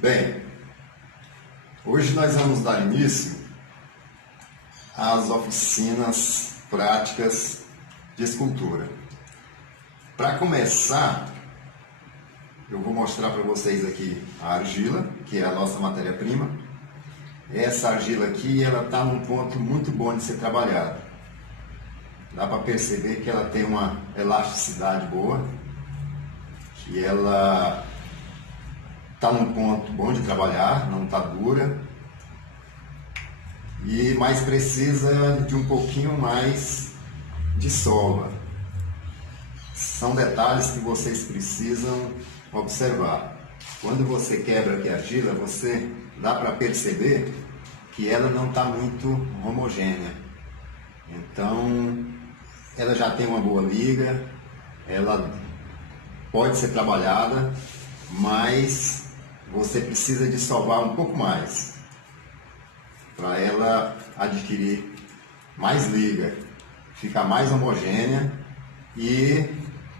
Bem, hoje nós vamos dar início às oficinas práticas de escultura. Para começar, eu vou mostrar para vocês aqui a argila, que é a nossa matéria-prima. Essa argila aqui, ela está num ponto muito bom de ser trabalhada. Dá para perceber que ela tem uma elasticidade boa, que ela está num ponto bom de trabalhar, não está dura, mas precisa de um pouquinho mais de solva. São detalhes que vocês precisam observar. Quando você quebra aqui a argila, dá para perceber que ela não está muito homogênea. Então, ela já tem uma boa liga, ela pode ser trabalhada, mas você precisa de solvar um pouco mais para ela adquirir mais liga, ficar mais homogênea e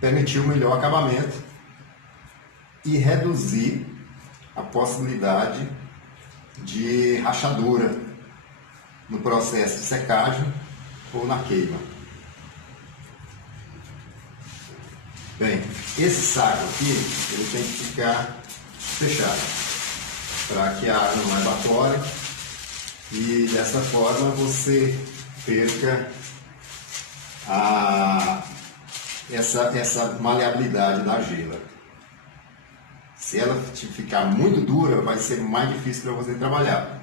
permitir um melhor acabamento e reduzir a possibilidade de rachadura no processo de secagem ou na queima. Bem, esse saco aqui ele tem que ficar fechado para que a água não evapore e dessa forma você perca essa maleabilidade da argila. Se ela ficar muito dura, vai ser mais difícil para você trabalhar.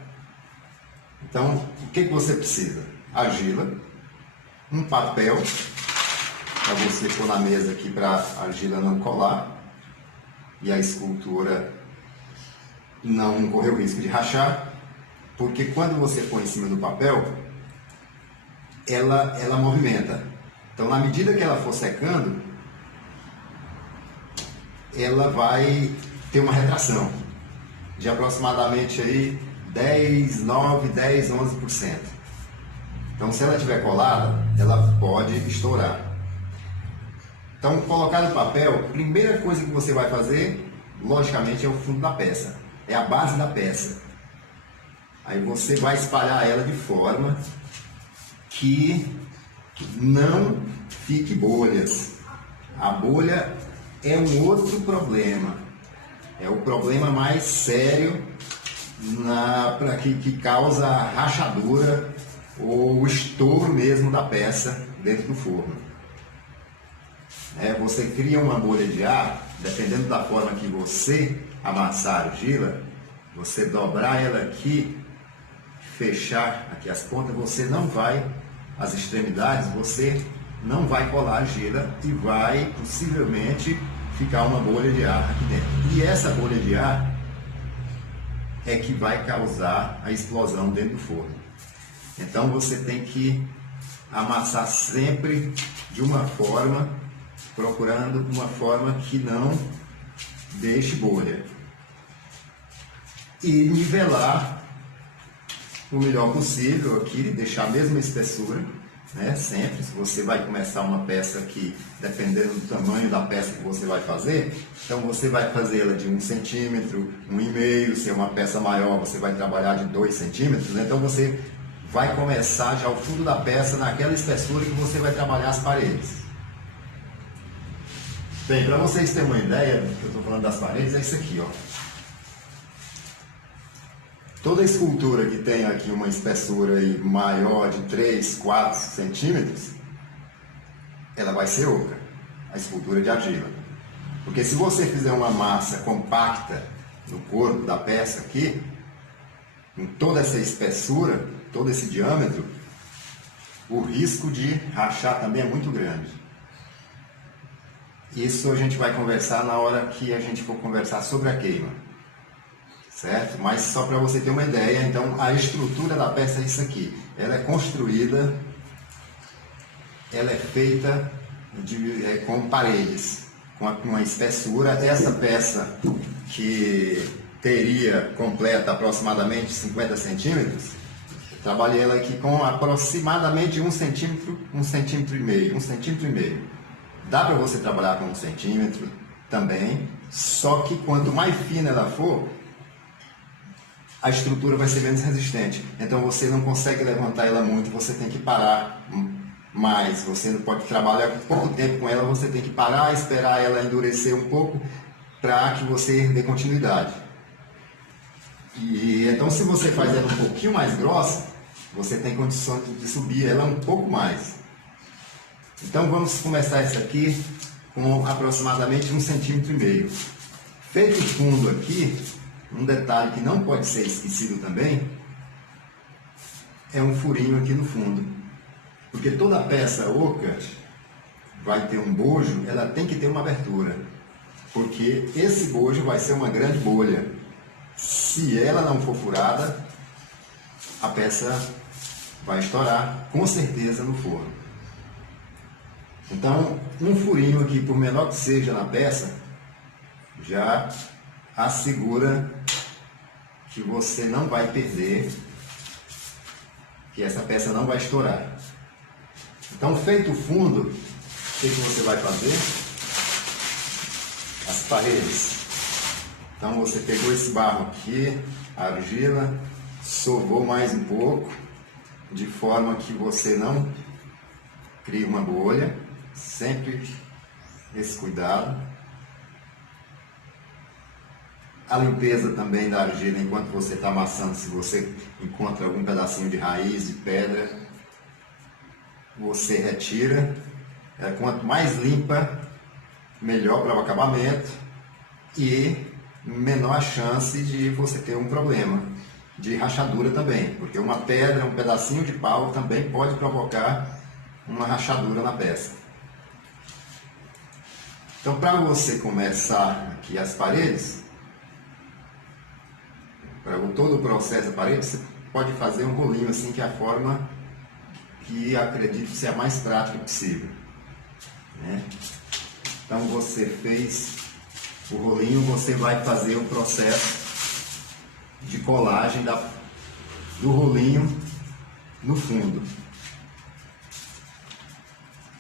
Então, o que você precisa? Argila, um papel para você pôr na mesa aqui para a argila não colar e a escultura não correr o risco de rachar, porque quando você põe em cima do papel, ela movimenta. Então, na medida que ela for secando, ela vai ter uma retração de aproximadamente aí 9, 10, 11%. Então, se ela estiver colada, ela pode estourar. Então, colocar no papel, a primeira coisa que você vai fazer, logicamente, é o fundo da peça. É a base da peça. Aí você vai espalhar ela de forma que não fique bolhas. A bolha é um outro problema. É o problema mais sério que causa a rachadura ou o estouro mesmo da peça dentro do forno. Você cria uma bolha de ar, dependendo da forma que você amassar a argila, você dobrar ela aqui, fechar aqui as pontas, as extremidades, você não vai colar a argila e vai possivelmente ficar uma bolha de ar aqui dentro. E essa bolha de ar é que vai causar a explosão dentro do forno. Então você tem que amassar sempre de uma forma, procurando uma forma que não deixe bolha. E nivelar o melhor possível aqui, deixar a mesma espessura, né? Sempre, se você vai começar uma peça aqui, dependendo do tamanho da peça que você vai fazer, então você vai fazê-la de 1 centímetro, 1,5, se é uma peça maior, você vai trabalhar de 2 centímetros, né? Então você vai começar já o fundo da peça naquela espessura que você vai trabalhar as paredes. Bem, para vocês terem uma ideia do que eu estou falando das paredes, é isso aqui, ó. Toda escultura que tem aqui uma espessura aí maior de 3, 4 centímetros, ela vai ser oca, a escultura de argila. Porque se você fizer uma massa compacta no corpo da peça aqui, com toda essa espessura, todo esse diâmetro, o risco de rachar também é muito grande. Isso a gente vai conversar na hora que a gente for conversar sobre a queima. Certo? Mas só para você ter uma ideia, então a estrutura da peça é isso aqui. Ela é construída, ela é feita com paredes, com uma espessura. Essa peça que teria completa aproximadamente 50 centímetros, trabalhei ela aqui com aproximadamente 1 centímetro, 1,5 centímetros. Dá para você trabalhar com 1 centímetro também, só que quanto mais fina ela for, a estrutura vai ser menos resistente. Então você não consegue levantar ela muito, você tem que parar mais. Você não pode trabalhar pouco tempo com ela, você tem que parar, esperar ela endurecer um pouco para que você dê continuidade. E então se você faz ela um pouquinho mais grossa, você tem condição de subir ela um pouco mais. Então vamos começar essa aqui com aproximadamente 1,5 cm. Feito o fundo aqui, um detalhe que não pode ser esquecido também é um furinho aqui no fundo. Porque toda peça oca vai ter um bojo, ela tem que ter uma abertura. Porque esse bojo vai ser uma grande bolha. Se ela não for furada, a peça vai estourar com certeza no forno. Então, um furinho aqui, por menor que seja na peça, já assegura que você não vai perder, que essa peça não vai estourar. Então, feito o fundo, o que você vai fazer? As paredes. Então, você pegou esse barro aqui, a argila, sovou mais um pouco, de forma que você não crie uma bolha. Sempre esse cuidado. A limpeza também da argila enquanto você está amassando, se você encontra algum pedacinho de raiz, de pedra, você retira. Quanto mais limpa, melhor para o acabamento e menor a chance de você ter um problema de rachadura também, porque uma pedra, um pedacinho de pau também pode provocar uma rachadura na peça. Então, para você começar aqui as paredes, para todo o processo da parede, você pode fazer um rolinho assim, que é a forma que acredito ser a mais prática possível, né? Então, você fez o rolinho, você vai fazer o processo de colagem do rolinho no fundo.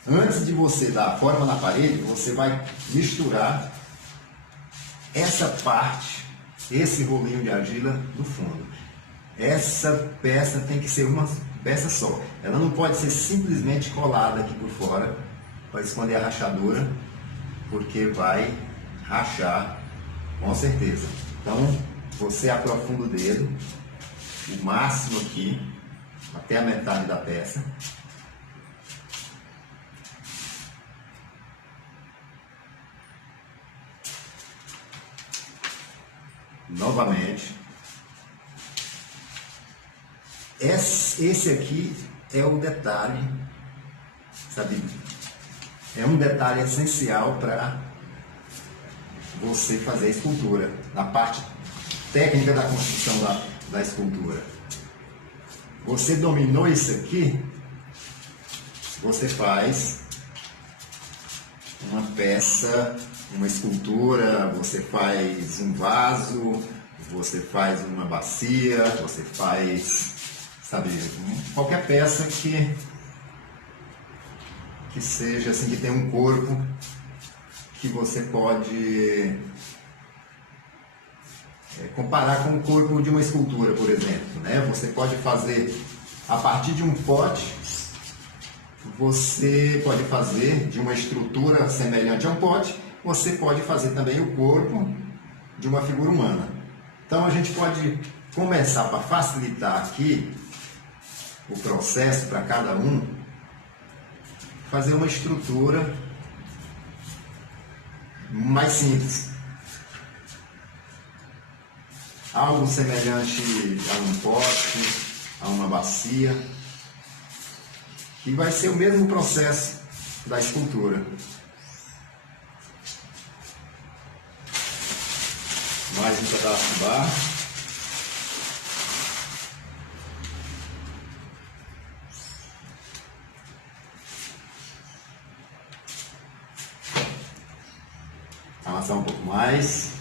Antes de você dar a forma na parede, você vai misturar essa parte, esse rolinho de argila no fundo. Essa peça tem que ser uma peça só. Ela não pode ser simplesmente colada aqui por fora para esconder a rachadura, porque vai rachar com certeza. Então você aprofunda o dedo, o máximo aqui, até a metade da peça. Novamente. Esse aqui é o detalhe, sabe? É um detalhe essencial para você fazer a escultura, na parte técnica da construção da escultura. Você dominou isso aqui, você faz uma peça, uma escultura, você faz um vaso, você faz uma bacia, você faz, sabe, qualquer peça que seja assim, que tenha um corpo que você pode comparar com o corpo de uma escultura, por exemplo, né? Você pode fazer a partir de um pote, você pode fazer de uma estrutura semelhante a um pote, você pode fazer também o corpo de uma figura humana. Então a gente pode começar, para facilitar aqui o processo para cada um, fazer uma estrutura mais simples. Algo semelhante a um pote, a uma bacia, que vai ser o mesmo processo da escultura. Mais um pedaço de barro. Amassar um pouco mais.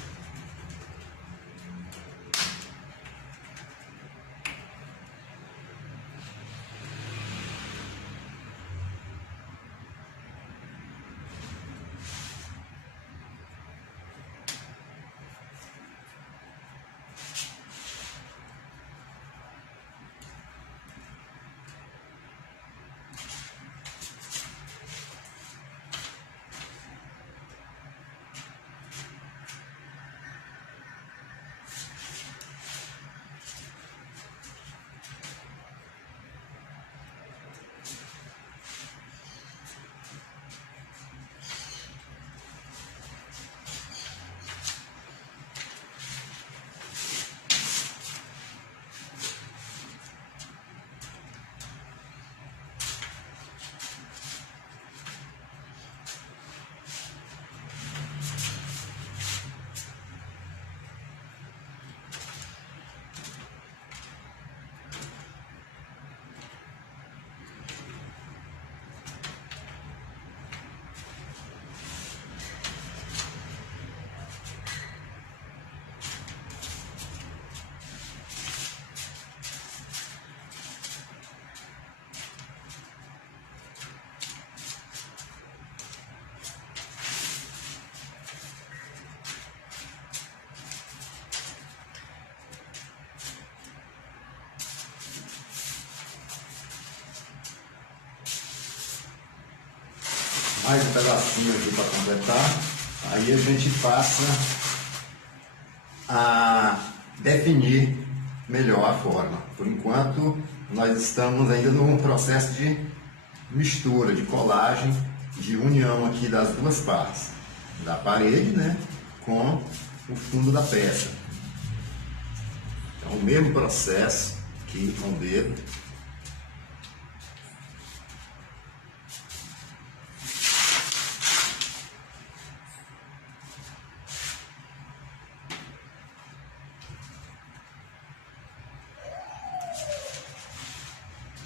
mais um pedacinho aqui para completar. Aí a gente passa a definir melhor a forma. Por enquanto, nós estamos ainda no processo de mistura, de colagem, de união aqui das duas partes, da parede, né, com o fundo da peça. Então, o mesmo processo aqui com o dedo.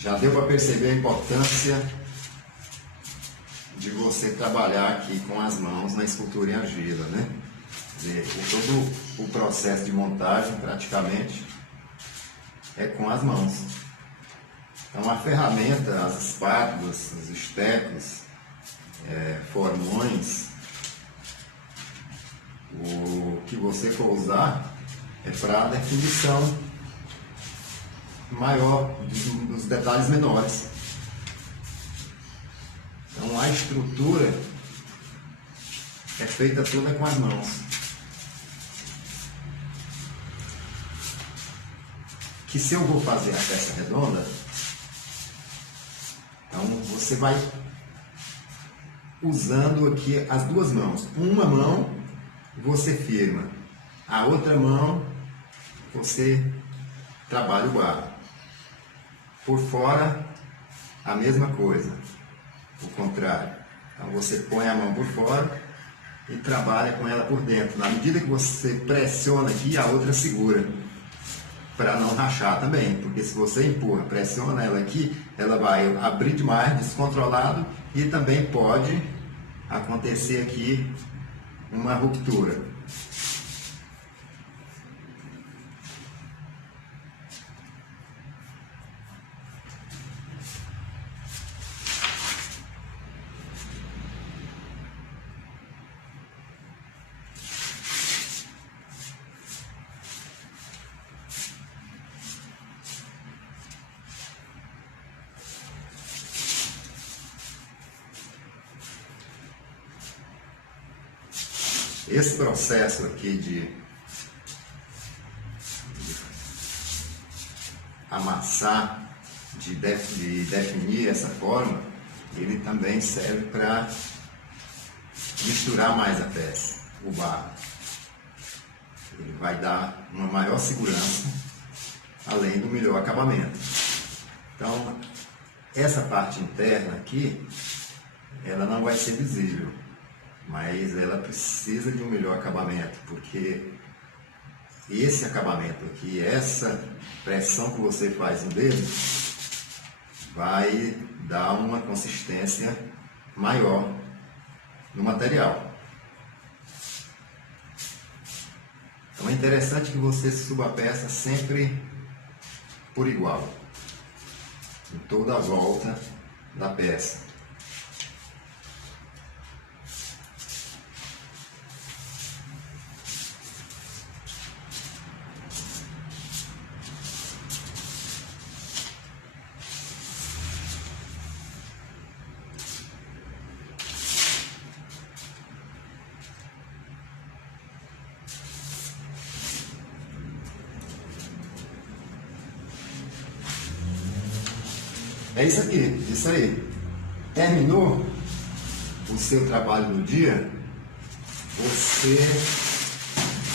Já deu para perceber a importância de você trabalhar aqui com as mãos na escultura em argila, né? Quer dizer, todo o processo de montagem, praticamente, é com as mãos. Então, a ferramenta, as espátulas, os estecos, formões, o que você for usar é para definição maior dos detalhes menores. Então a estrutura é feita toda com as mãos. Que se eu vou fazer a peça redonda, então você vai usando aqui as duas mãos. Uma mão você firma, a outra mão você trabalha o barro. Por fora, a mesma coisa, o contrário. Então você põe a mão por fora e trabalha com ela por dentro. Na medida que você pressiona aqui, a outra segura, para não rachar também. Porque se você empurra, pressiona ela aqui, ela vai abrir demais, descontrolado, e também pode acontecer aqui uma ruptura. Esse processo aqui de amassar, de definir essa forma, ele também serve para misturar mais a peça, o barro. Ele vai dar uma maior segurança, além do melhor acabamento. Então, essa parte interna aqui, ela não vai ser visível, mas ela precisa de um melhor acabamento, porque esse acabamento aqui, essa pressão que você faz no dedo, vai dar uma consistência maior no material. Então é interessante que você suba a peça sempre por igual, em toda a volta da peça. É isso aqui, isso aí. Terminou o seu trabalho do dia, você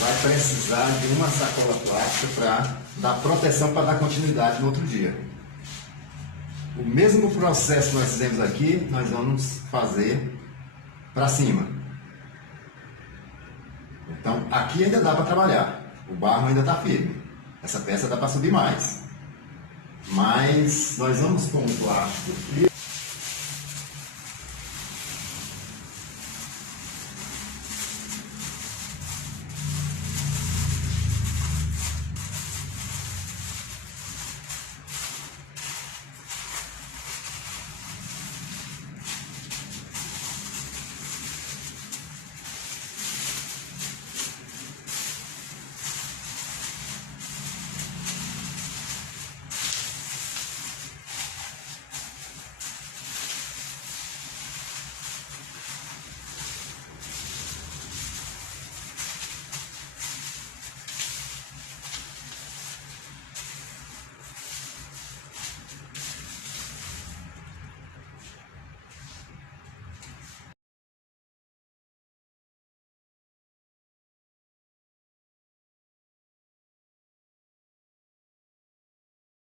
vai precisar de uma sacola plástica para dar proteção, para dar continuidade no outro dia. O mesmo processo que nós fizemos aqui, nós vamos fazer para cima. Então, aqui ainda dá para trabalhar. O barro ainda está firme. Essa peça dá para subir mais. Mas nós vamos com o plástico.